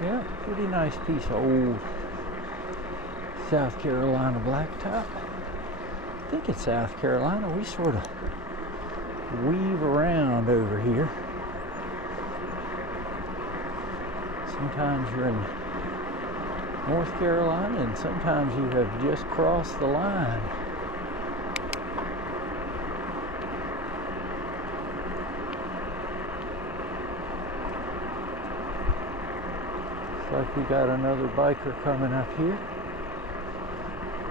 Yeah, pretty nice piece of old South Carolina blacktop. I think it's South Carolina. We sort of weave around over here. Sometimes you're in North Carolina and sometimes you have just crossed the line. Looks like we got another biker coming up here.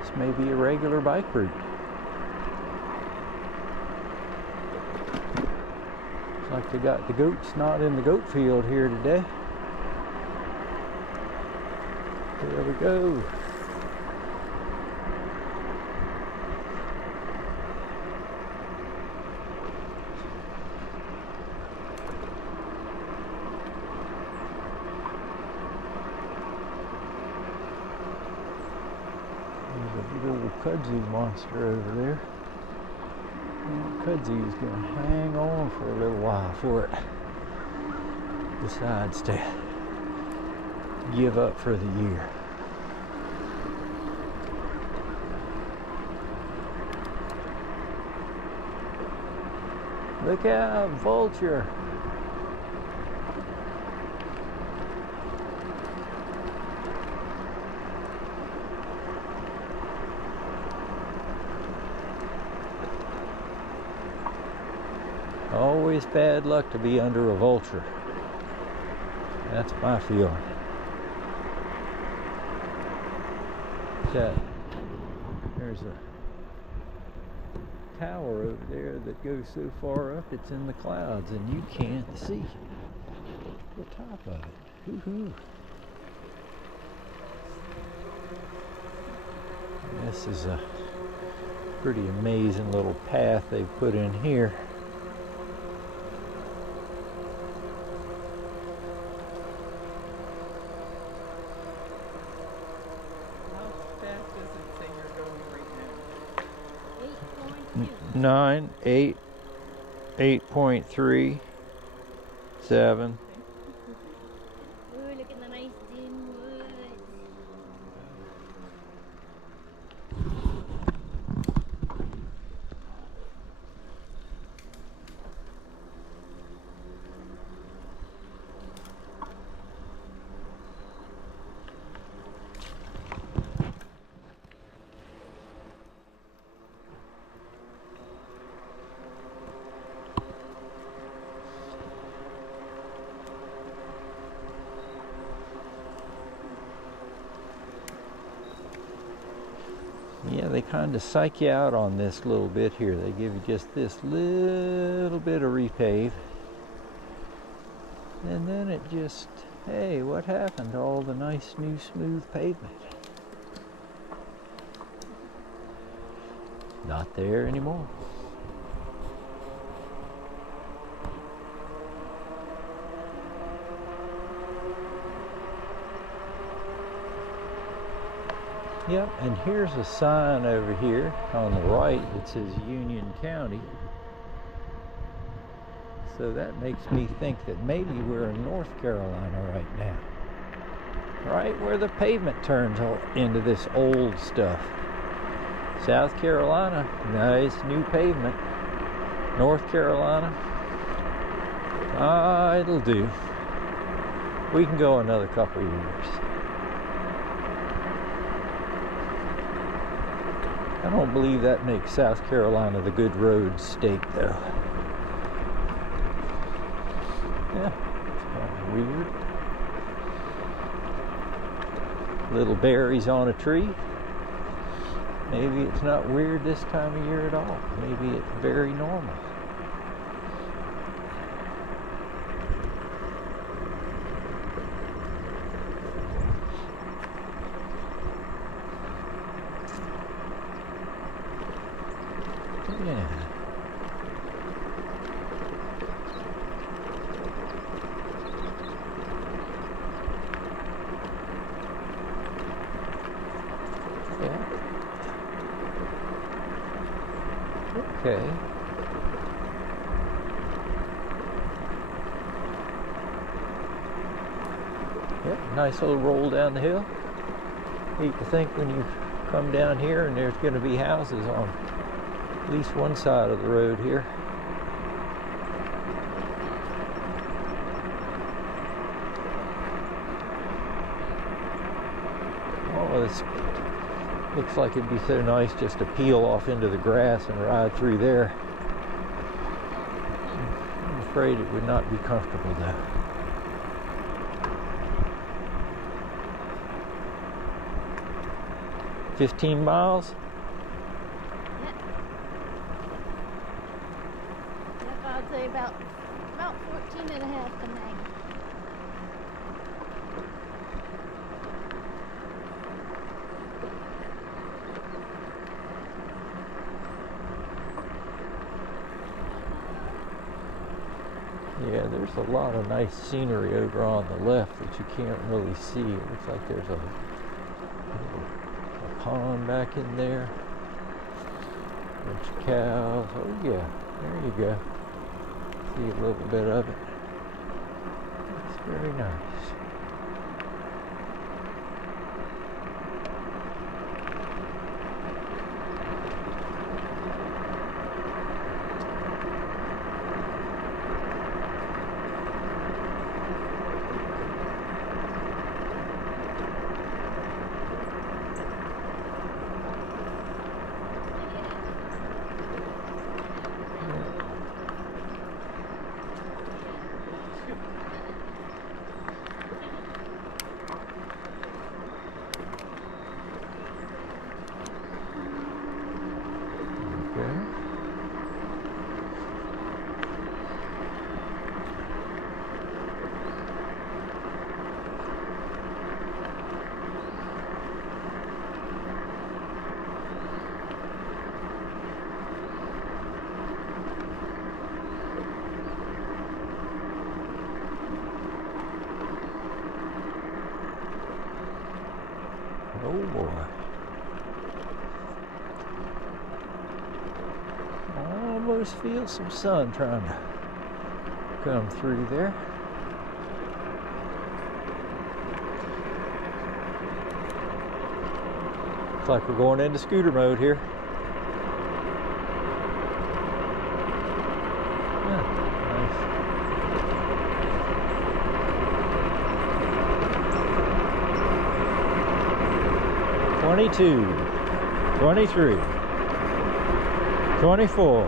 This may be a regular bike route. Looks like they got the goats not in the goat field here today. There we go. There's a big old kudzu monster over there. And kudzu is going to hang on for a little while before it decides to give up for the year. Look out, vulture! Always bad luck to be under a vulture. That's my feeling. There's a tower over there that goes so far up it's in the clouds and you can't see the top of it. Woohoo! This is a pretty amazing little path they've put in here. Nine, 8, 8.3, 7. Ooh, look at the nice dim woods. Yeah, they kind of psych you out on this little bit here. They give you just this little bit of repave. And then it just, hey, what happened to all the nice new smooth pavement? Not there anymore. Yep, and here's a sign over here on the right that says Union County. So that makes me think that maybe we're in North Carolina right now. Right where the pavement turns into this old stuff. South Carolina, nice new pavement. North Carolina, it'll do. We can go another couple years. I don't believe that makes South Carolina the good road state, though. Yeah, it's kind of weird. Little berries on a tree. Maybe it's not weird this time of year at all. Maybe it's very normal. Yeah. Yeah. Okay. Yep. Nice little roll down the hill. Hate to think when you come down here and there's going to be houses on at least one side of the road here. Oh, this looks like it'd be so nice just to peel off into the grass and ride through there. I'm afraid it would not be comfortable though. Yeah. 15 miles? Yep, I'd say about 14 and a half to 9. Yeah, there's a lot of nice scenery over on the left that you can't really see. It looks like there's a pond back in there. Bunch of cows. Oh yeah, there you go. See a little bit of it. It's very nice. Oh boy. I almost feel some sun trying to come through there. Looks like we're going into scooter mode here. Yeah, nice. 22, 23, 24.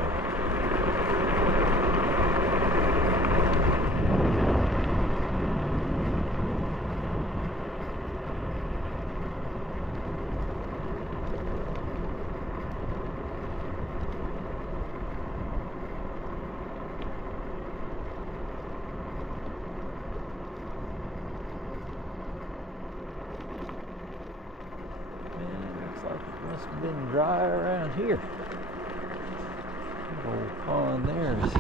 Must have been dry around here. The old pond there is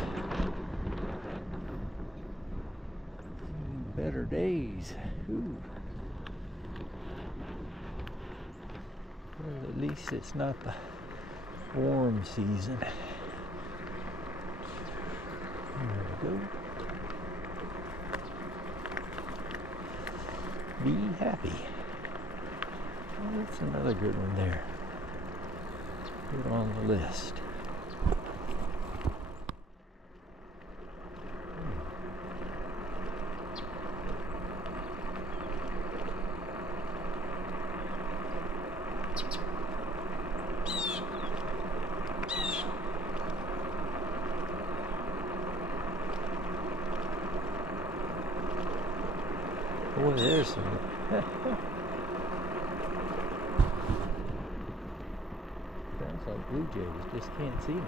better days. Ooh. Well, at least it's not the warm season. There we go. Be happy. Well, that's another good one there. Put on the list. Boy, there's some. Sounds like blue jays, just can't see them.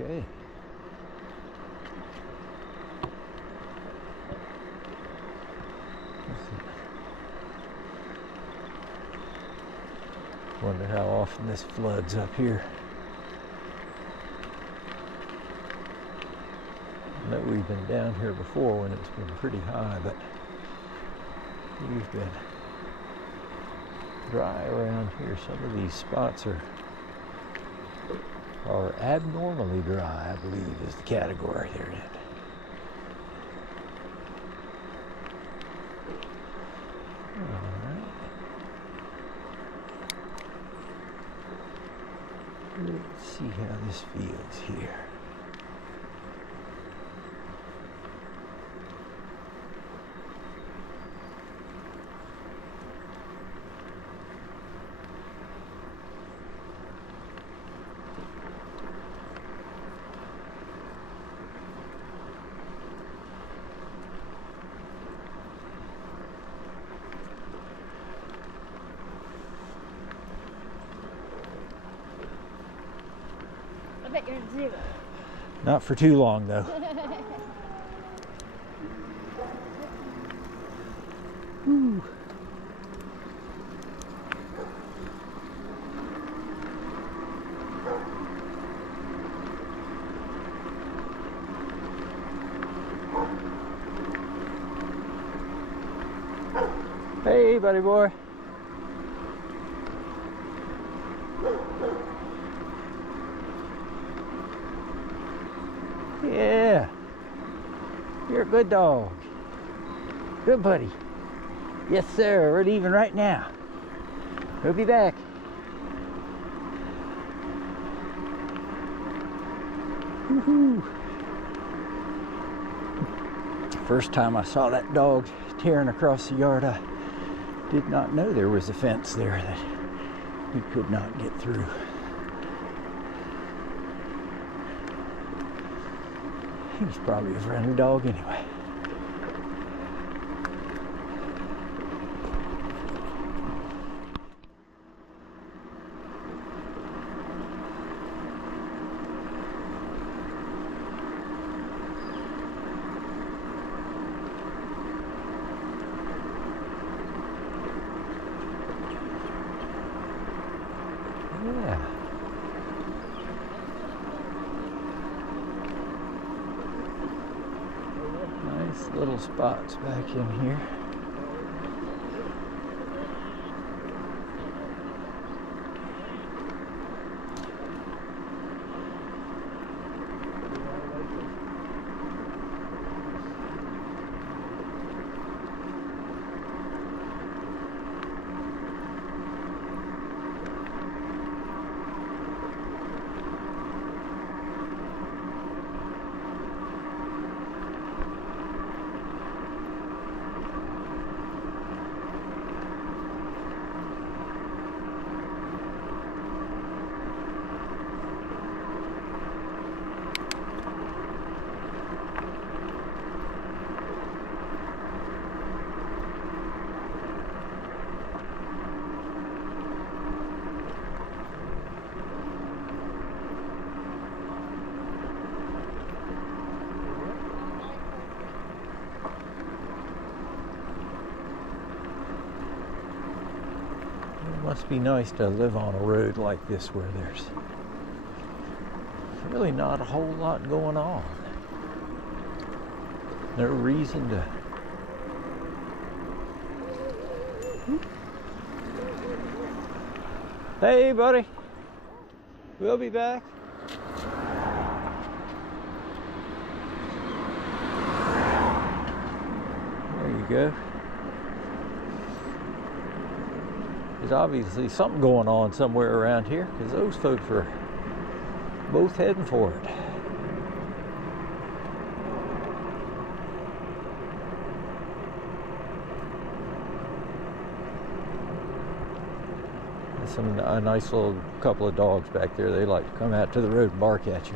Okay. Wonder how often this floods up here. know we've been down here before when it's been pretty high, but we've been dry around here. Some of these spots are abnormally dry, I believe is the category they're in. Let's see how this feels here. I bet you're in zero. Not for too long, though. Woo. Hey, buddy boy. Yeah, you're a good dog. Good buddy. Yes, sir. We're leaving right now. We'll be back. Woohoo! First time I saw that dog tearing across the yard, I did not know there was a fence there that he could not get through. He's probably a friendly dog anyway. Yeah. Nice little spots back in here. It must be nice to live on a road like this where there's really not a whole lot going on. No reason to Hey, buddy. We'll be back. There you go. There's obviously something going on somewhere around here because those folks are both heading for it. A nice little couple of dogs back there. They like to come out to the road and bark at you.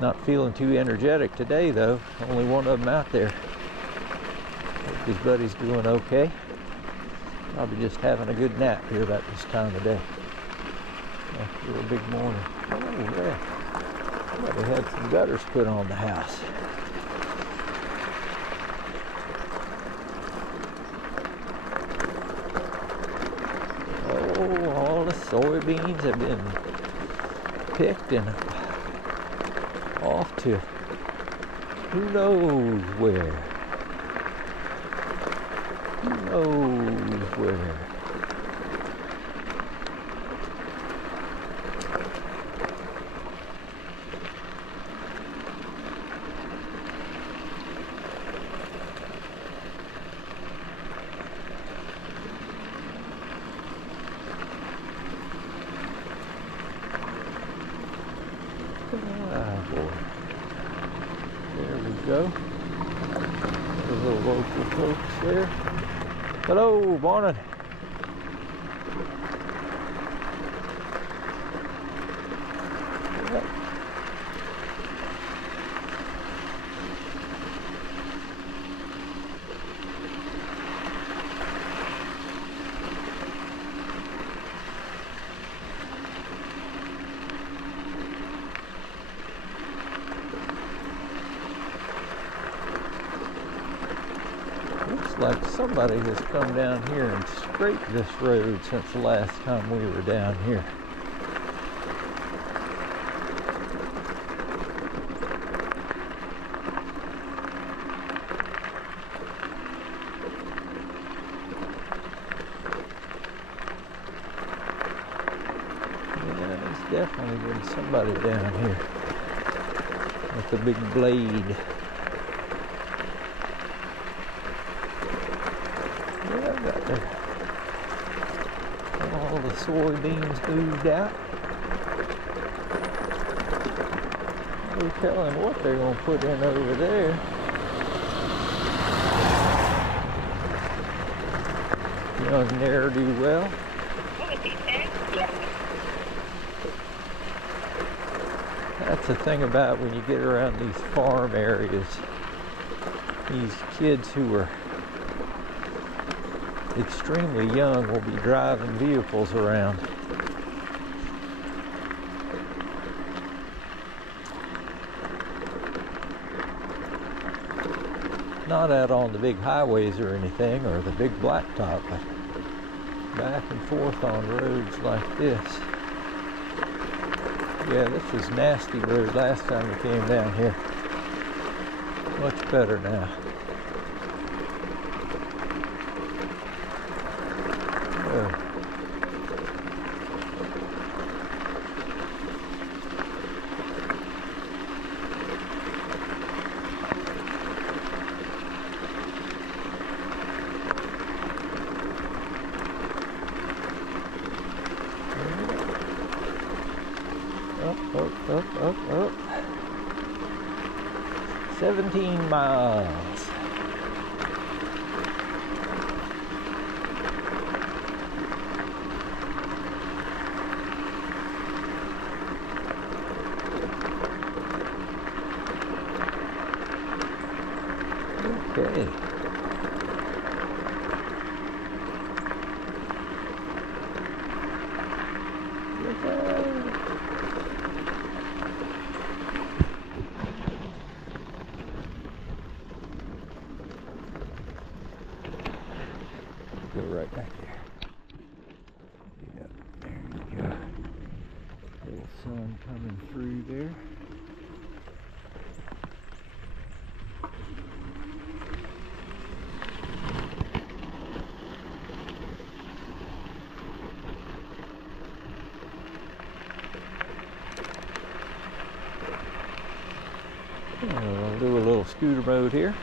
Not feeling too energetic today though. Only one of them out there. Hope his buddy's doing okay. Probably just having a good nap here about this time of day. After a big morning. Oh yeah. They had some gutters put on the house. Oh, all the soybeans have been picked and off to who knows where. Who knows where. Ah, boy. There we go. The little local folks there. Hello, morning. Yep. Looks like somebody has come down here and scraped this road since the last time we were down here. Yeah, there's definitely been somebody down here with a big blade. All the soybeans moved out. No telling what they're going to put in over there. Young ne'er-do-well. That's the thing about when you get around these farm areas. These kids who are extremely young will be driving vehicles around. Not out on the big highways or anything, or the big blacktop, but back and forth on roads like this. Yeah, this was nasty road last time we came down here. Much better now. Up. 17 miles. Okay. Go right back there. Yep, there you go. Little sun coming through there. We'll do a little scooter mode here.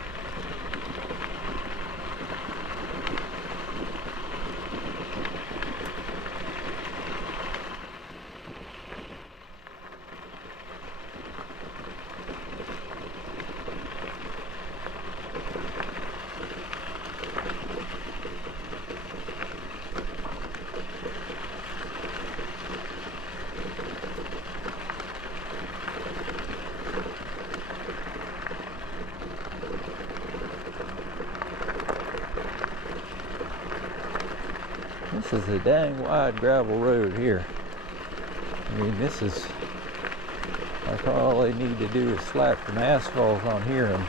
This is a dang wide gravel road here. I mean, this is like all they need to do is slap some asphalt on here and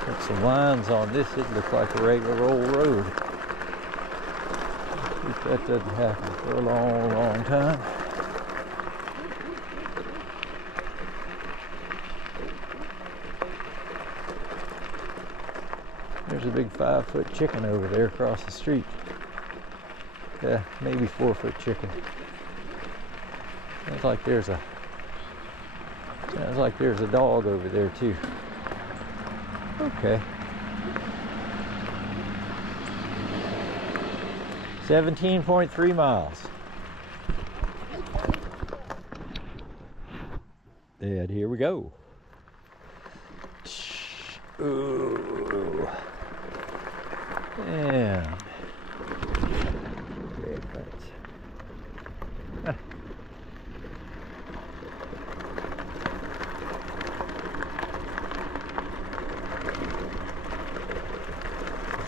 put some lines on this. It looks like a regular old road. I hope that doesn't happen for a long, long time. There's a big 5-foot chicken over there across the street. Yeah, maybe 4-foot chicken. Sounds like there's a dog over there too. Okay. 17.3 miles. And here we go. Ooh. And this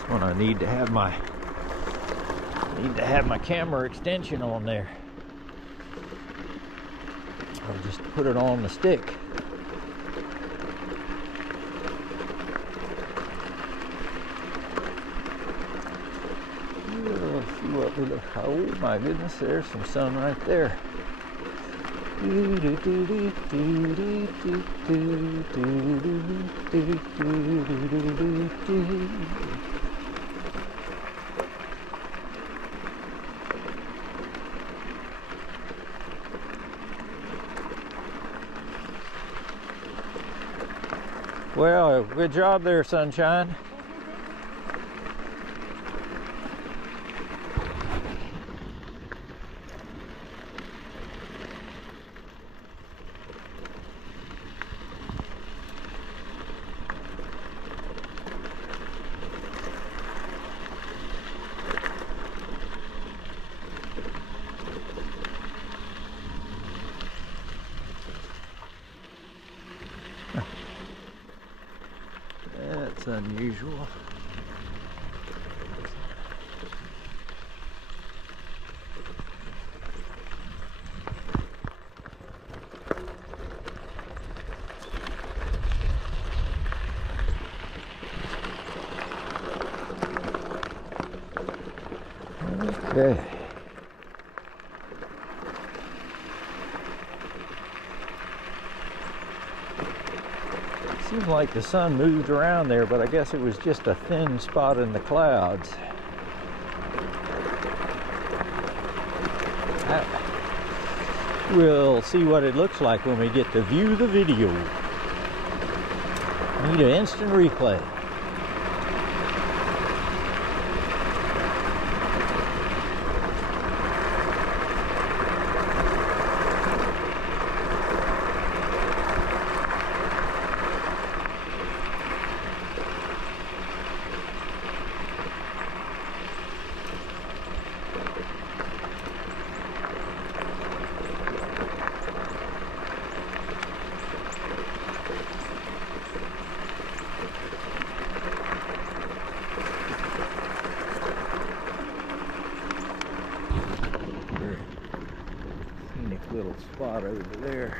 one I need to have my camera extension on there. I'll just put it on the stick. Oh my goodness, there's some sun right there. Well, good job there, sunshine. That's unusual. Okay. Seems like the sun moved around there, but I guess it was just a thin spot in the clouds. We'll see what it looks like when we get to view the video. Need an instant replay. Little spot over there.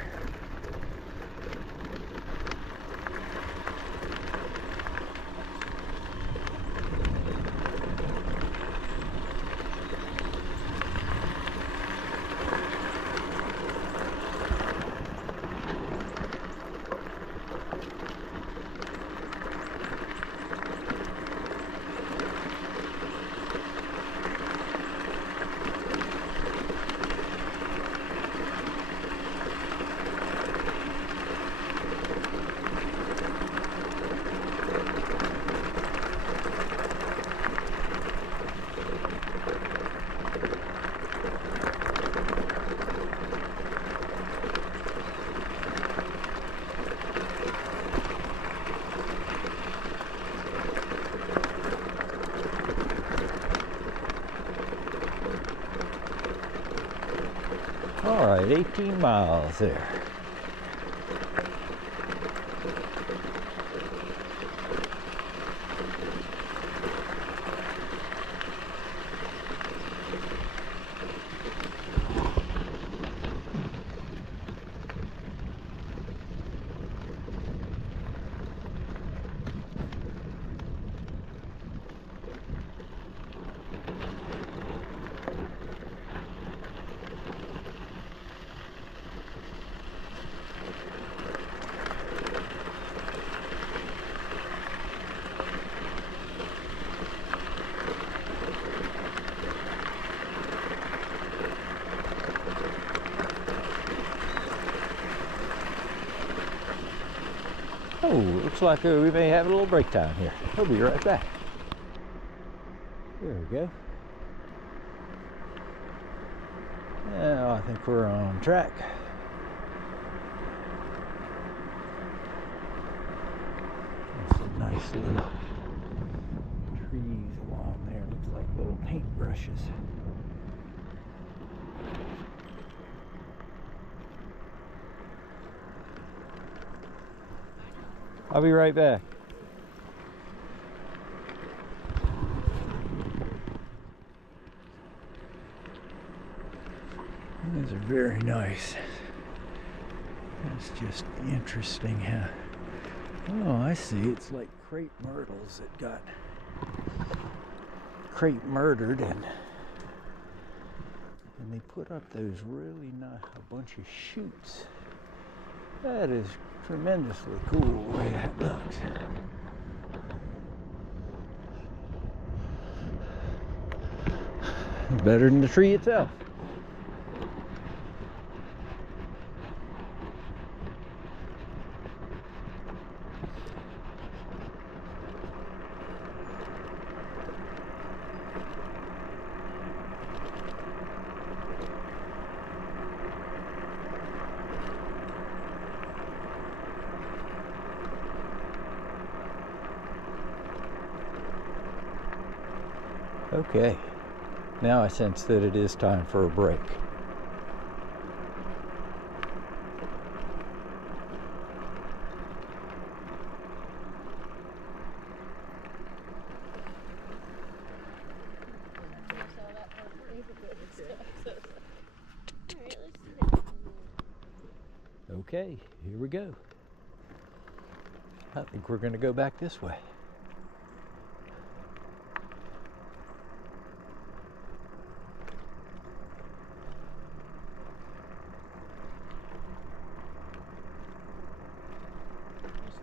All right, 18 miles there. Oh, looks like we may have a little break time here. We'll be right back. There we go. Now I think we're on track. There's some nice little trees along there. Looks like little paintbrushes. I'll be right back. These are very nice. It's just interesting how... Oh, I see. It's like crepe myrtles that got crepe murdered, and they put up those really nice, a bunch of shoots. That is tremendously cool the way that looks. Better than the tree itself. Okay, now I sense that it is time for a break. Okay, here we go. I think we're going to go back this way.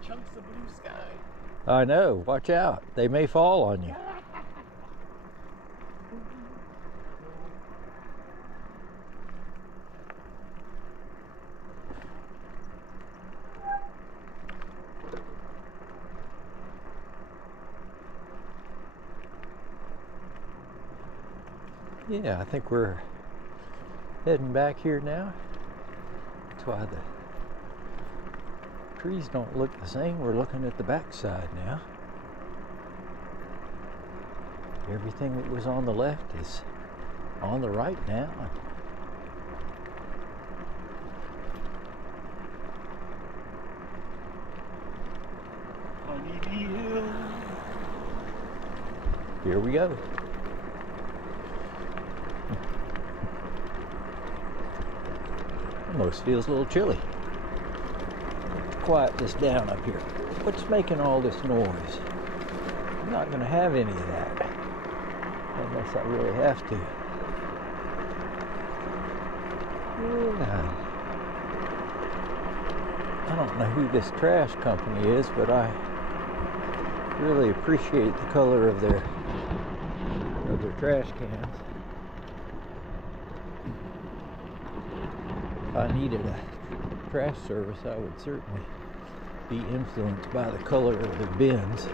Chunks of blue sky. I know, watch out. They may fall on you. Yeah, I think we're heading back here now. That's why the trees don't look the same. We're looking at the backside now. Everything that was on the left is on the right now. Here we go. Almost feels a little chilly. Quiet this down up here. What's making all this noise? I'm not going to have any of that unless I really have to. Yeah. I don't know who this trash company is, but I really appreciate the color of their trash cans. If I needed a trash service, I would certainly be influenced by the color of the bins.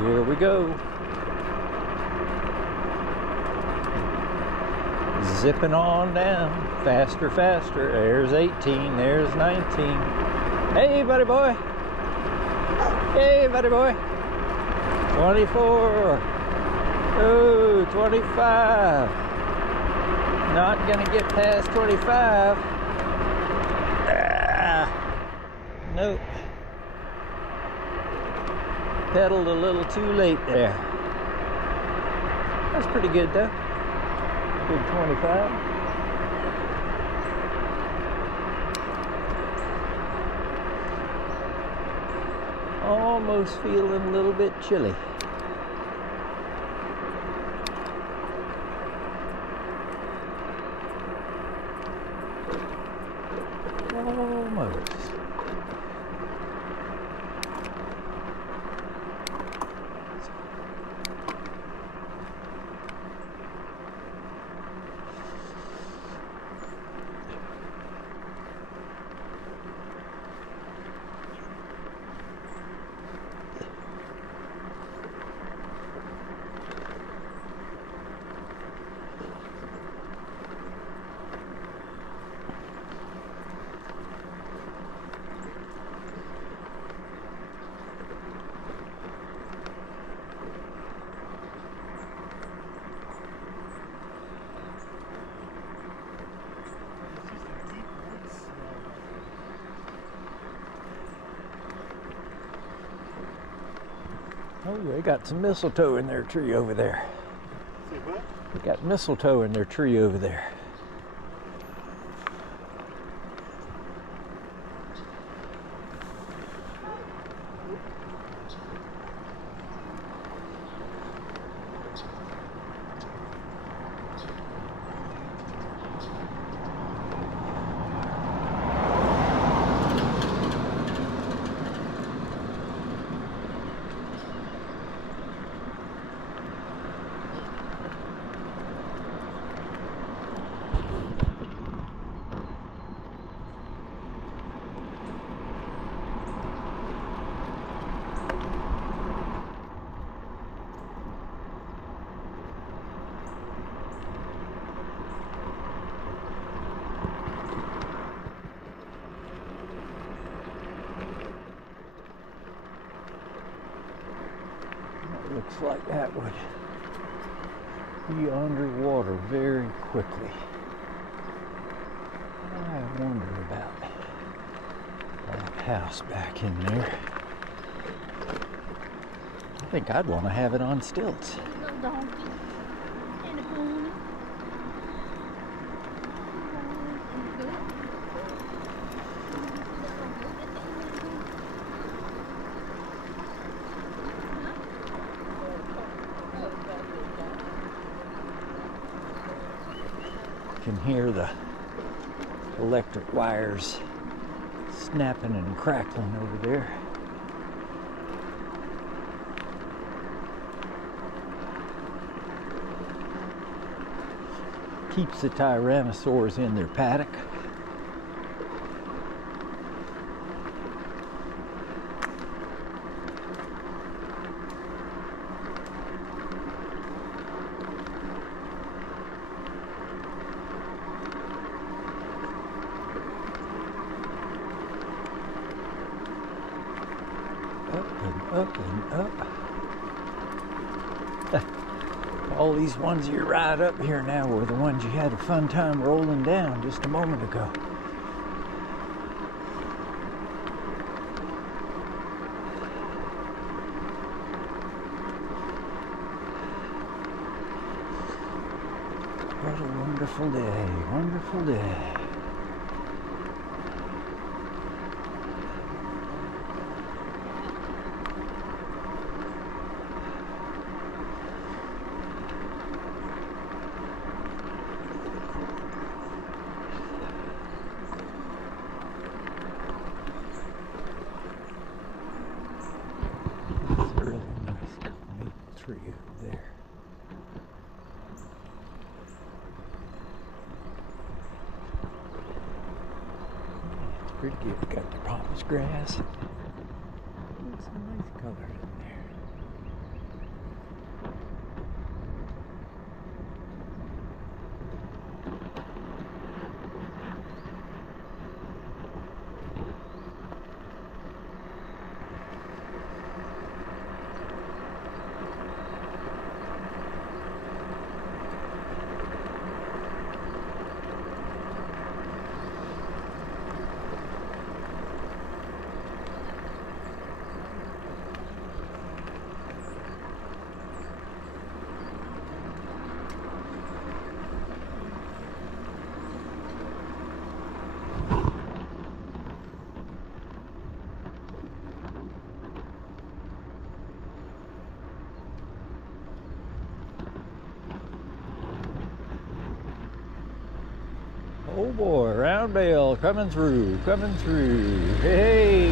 Here we go. Zipping on down. Faster, faster. There's 18. There's 19. Hey, buddy boy. Hey, buddy boy. 24. Oh, 25. Not gonna get past 25. Nope. Pedaled a little too late there. That's pretty good though. Good 25. Almost feeling a little bit chilly. Almost. Oh, they got some mistletoe in their tree over there. See what? They got mistletoe in their tree over there. Looks like that would be underwater very quickly. I wonder about that house back in there. I think I'd want to have it on stilts. Little donkey and a pony. Can hear the electric wires snapping and crackling over there. Keeps the tyrannosaurs in their paddock. Up and up. All these ones you ride up here now were the ones you had a fun time rolling down just a moment ago. What a wonderful day, wonderful day. Tree over there. It's pretty good. Got the pampas grass. There's some nice colors in there. Oh boy, round bale coming through, coming through. Hey!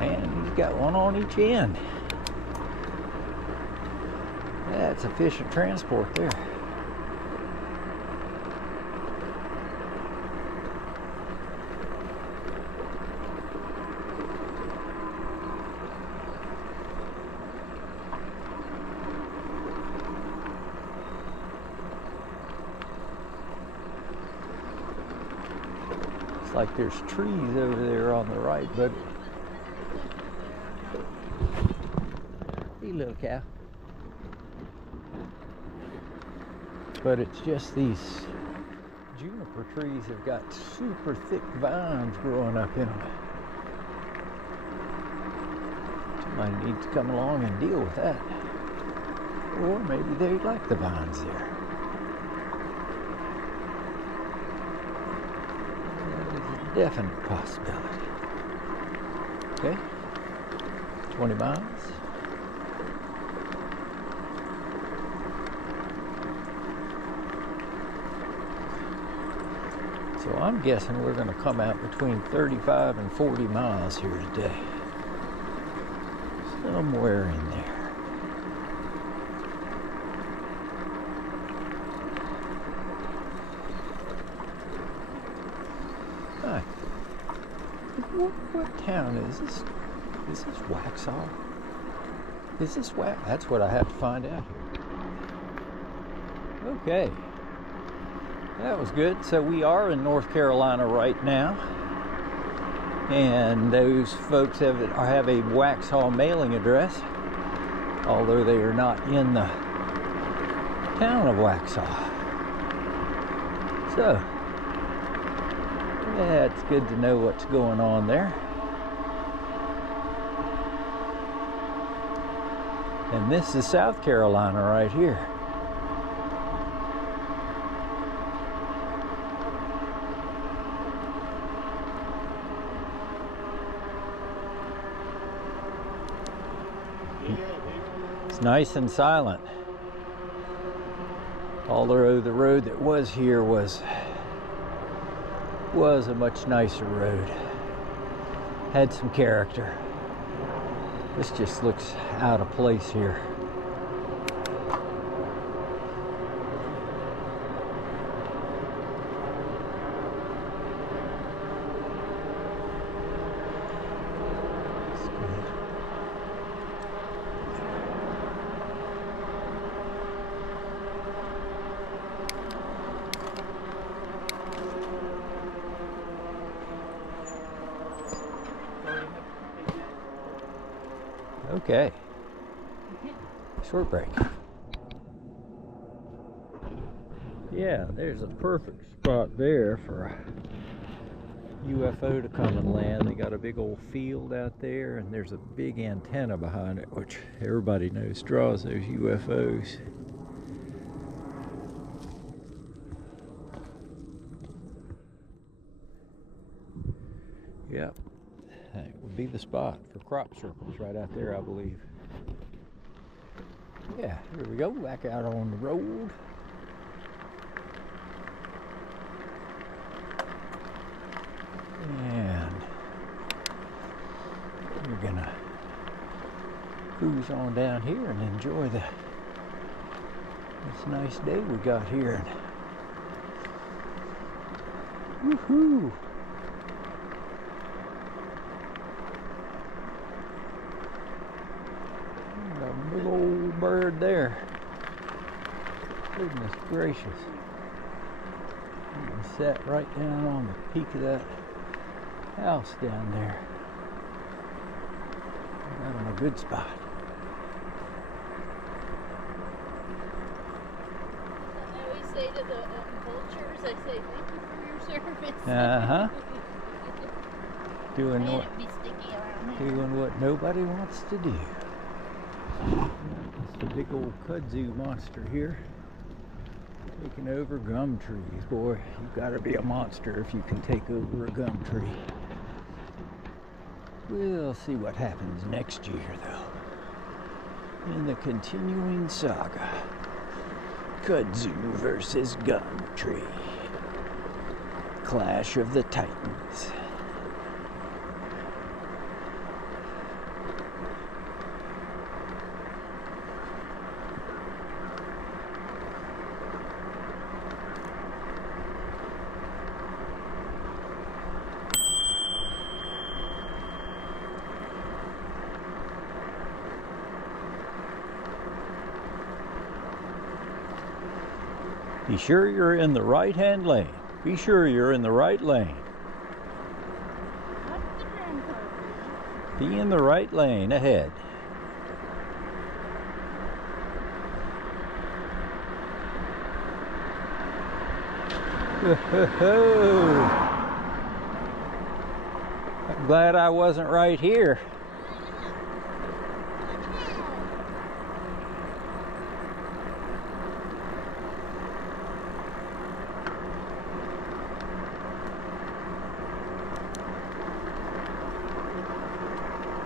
And he's got one on each end. That's efficient transport there. Like there's trees over there on the right, but hey little cow. But it's just these juniper trees have got super thick vines growing up in them. Might need to come along and deal with that. Or maybe they like the vines there. That is a definite possibility. Okay, 20 miles. So I'm guessing we're going to come out between 35 and 40 miles here today. Somewhere in there. Hi. What town is this? Is this Waxhaw? Is this Wax? That's what I have to find out here. Okay. That was good. So we are in North Carolina right now. And those folks have a Waxhaw mailing address, although they are not in the town of Waxhaw. So, yeah, it's good to know what's going on there. And this is South Carolina right here. It's nice and silent. Although the road that was here was a much nicer road. Had some character. This just looks out of place here. Okay. Short break. Yeah, there's a perfect spot there for a UFO to come and land. They got a big old field out there, and there's a big antenna behind it, which everybody knows draws those UFOs. Yep. That would be the spot for crop circles right out there, I believe. Yeah, here we go, back out on the road. And we're gonna cruise on down here and enjoy this nice day we got here. Woohoo! Big old bird there. Goodness gracious. He sat right down on the peak of that house down there. Got him a good spot. I always say to the vultures, I say, thank you for your service. Uh-huh. Doing Man, what, it'd be sticky around here. doing what nobody wants to do. It's the big old kudzu monster here, taking over gum trees. Boy, you've got to be a monster if you can take over a gum tree. We'll see what happens next year, though. In the continuing saga, kudzu versus gum tree. Clash of the Titans. Be sure you're in the right-hand lane. Be sure you're in the right lane. What's the grandpa? Be in the right lane ahead. I'm glad I wasn't right here.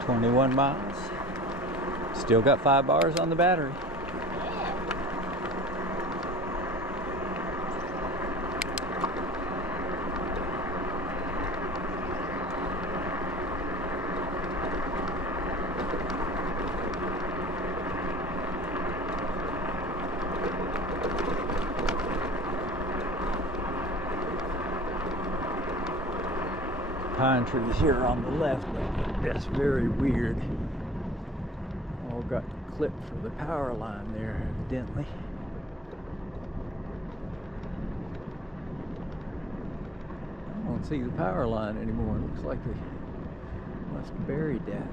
21 miles. Still got 5 bars on the battery. Pine trees here on the left, that's very weird. All got clipped for the power line there, evidently. I don't see the power line anymore. It looks like they must have buried that.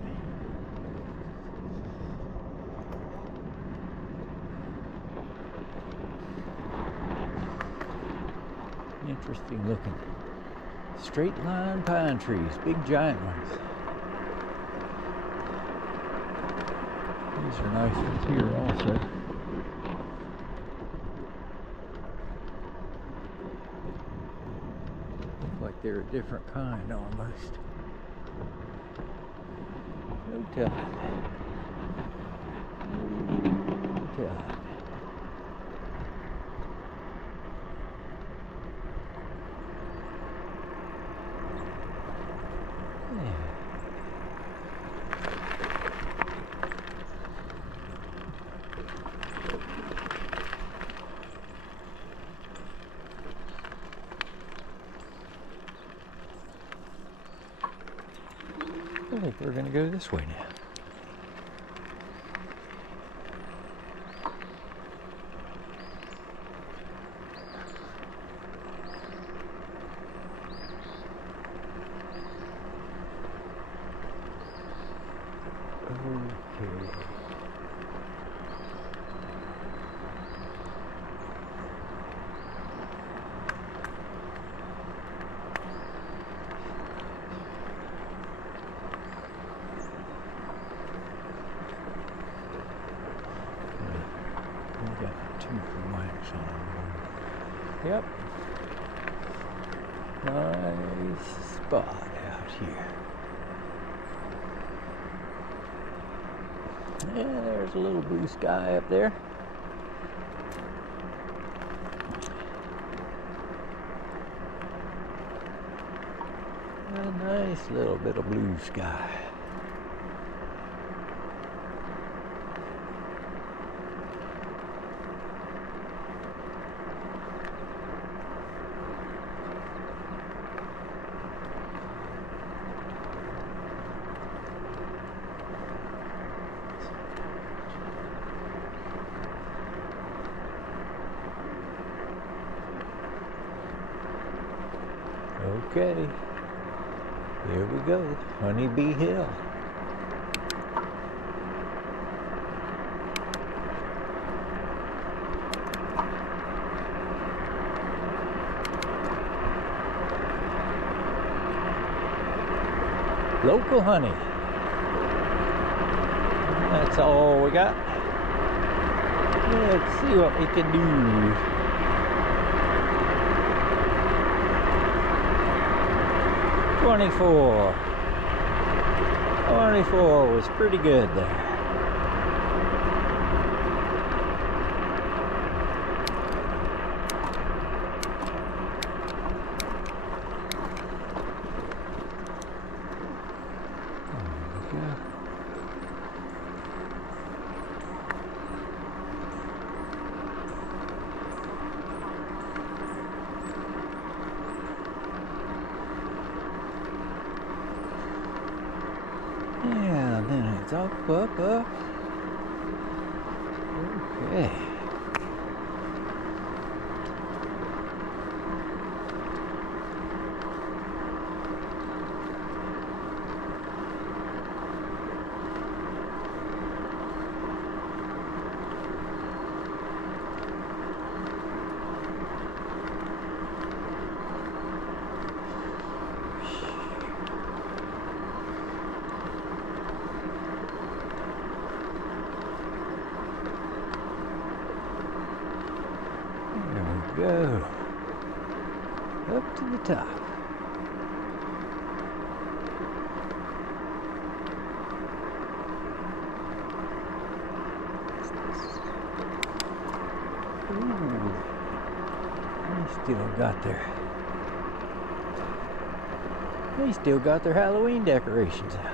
Interesting looking. Straight line pine trees, big giant ones. These are nice ones here also. Look like they're a different kind almost. No telling. No telling. I think we're going to go this way now. Okay. We got 2 mics on. Yep. Nice spot out here. Yeah, there's a little blue sky up there. A nice little bit of blue sky. Okay, here we go, Honeybee Hill. Local honey. That's all we got. Let's see what we can do. 24 was pretty good there. Yeah, then it's up. Okay. Go up to the top. got their They still got their Halloween decorations out.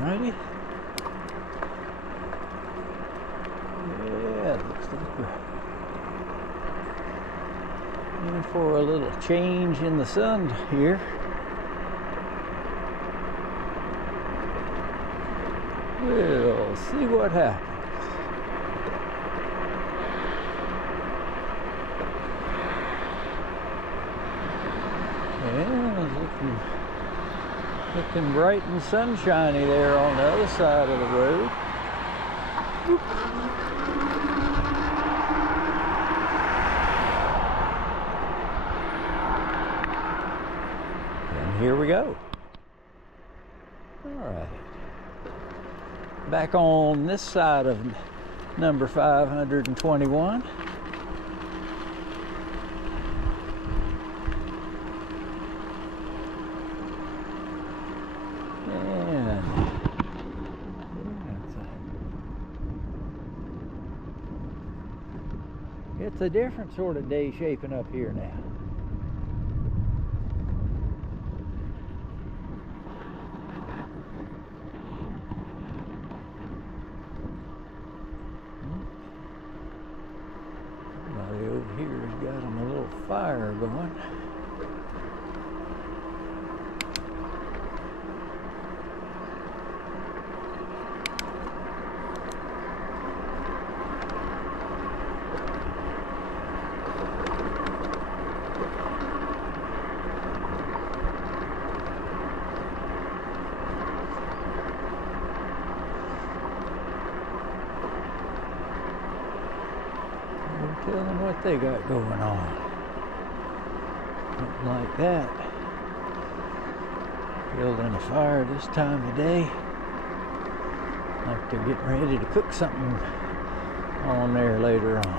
Alrighty. Yeah, looks like we're in for a little change in the sun here. We'll see what happens. Yeah, it's looking bright and sunshiny there on the other side of the road. And here we go. All right. Back on this side of number 521. And it's a different sort of day shaping up here now. Somebody over here has got them a little fire going. Tell them what they got going on. Something like that. Building a fire this time of day. Like they're getting ready to cook something on there later on.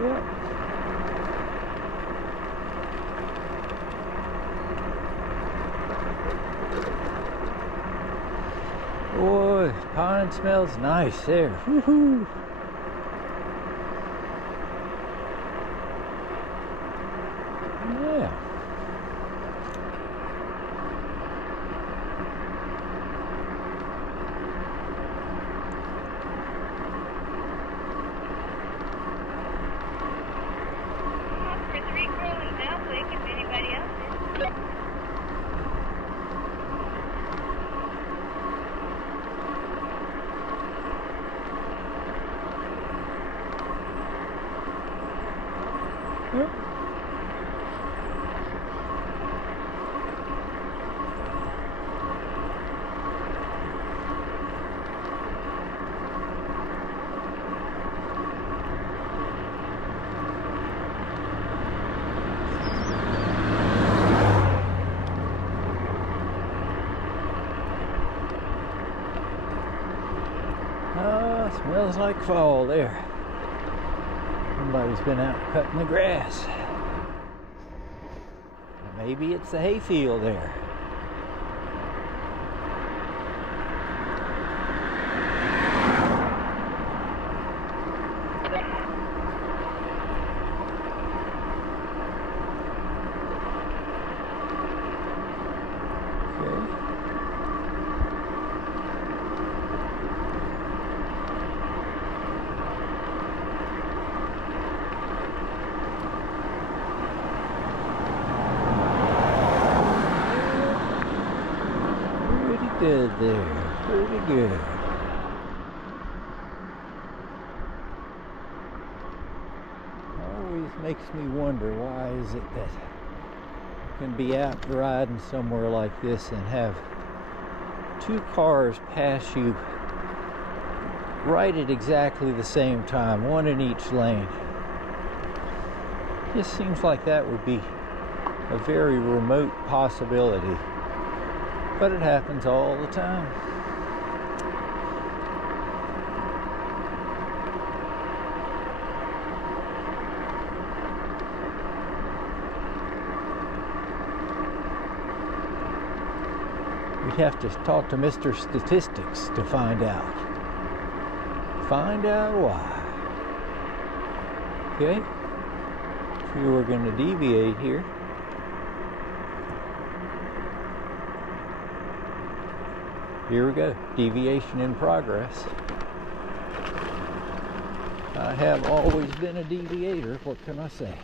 Yep. Boy, pine smells nice there. Woohoo! Yeah. Yep. Smells like fall there. Somebody's been out cutting the grass. Maybe it's the hayfield there. Good there, pretty good. Always makes me wonder, why is it that you can be out riding somewhere like this and have two cars pass you right at exactly the same time, one in each lane. Just seems like that would be a very remote possibility, but it happens all the time. We'd have to talk to Mr. Statistics to find out. Find out why. Okay? We were going to deviate here. Here we go. Deviation in progress. I have always been a deviator. What can I say?